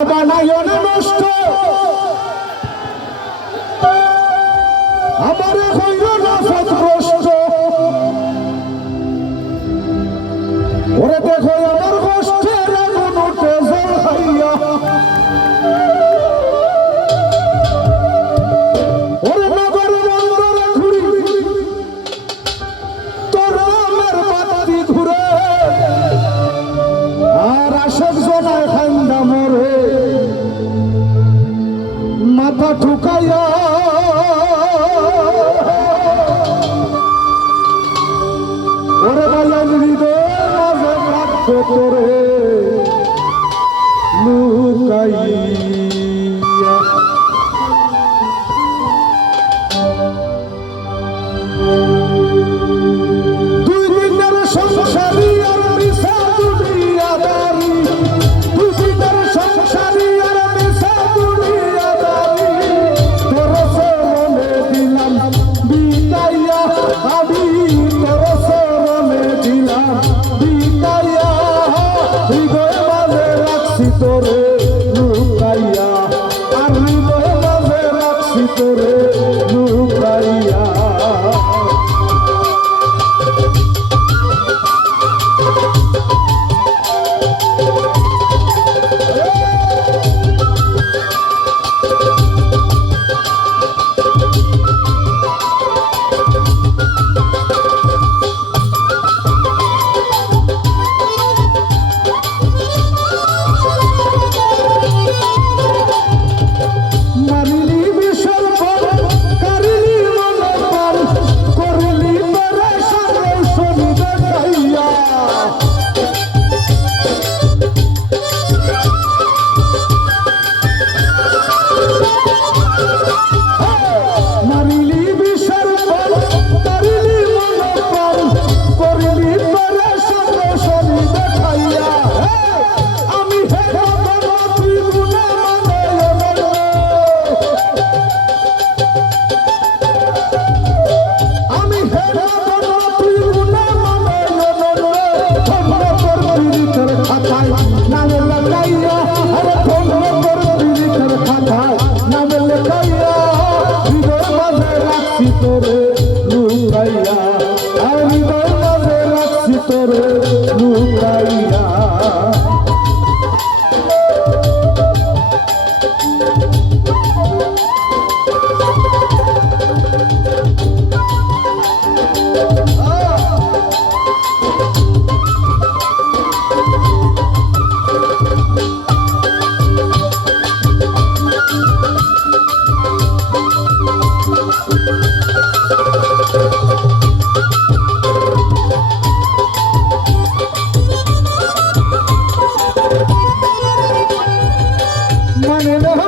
বানাইও না নষ্ট আমারে হইল না পথভ্রষ্ট ওরে দেখো আমার কষ্টের আগুন উঠে জল হইয়া ওরে নগর বন্দরে ঘুরি তোর আমার বাতি ঘুরে আর আশক জনায় খান্দা মরে মাথা ঠুকাইয়া ওরে বাজান হৃদয় মাঝে রাখছে তোরে লুকাইয়া দুই দিনের সংসারী আর মিশা দুনিয়াদারি দুই দিনের সংসারী আর মিশা দুনিয়াদারি তোর শরণে দিলাম বিদাইয়া আমি তোর শরণে দিলাম বিদাইয়া হৃদয় মাঝে রাখছি তোরে লুকাইয়া আর হৃদয় মাঝে রাখছি তোরে লুকাইয়া মানিলি বিসর্জন কারিলি মনপাল করলি তোরে সারে শনি দেখাইয়া মানিলি বিসর্জন কারিলি মনপাল করলি তোরে সারে শনি দেখাইয়া আমি হে ভগবান তুই গুণে মানে আমি হেরা বাবা তুই গুনা মানে ধন্য কর পীড়িতের খাতায় নামে লেখাইয়া আরে ধন্য কর পীড়িতের খাতায় নামে লেখাইয়া হৃদয় মাঝে রাখছি তোরে লুকাইয়া আর হৃদয় মাঝে রাখছি তোরে লুকাইয়া মানে না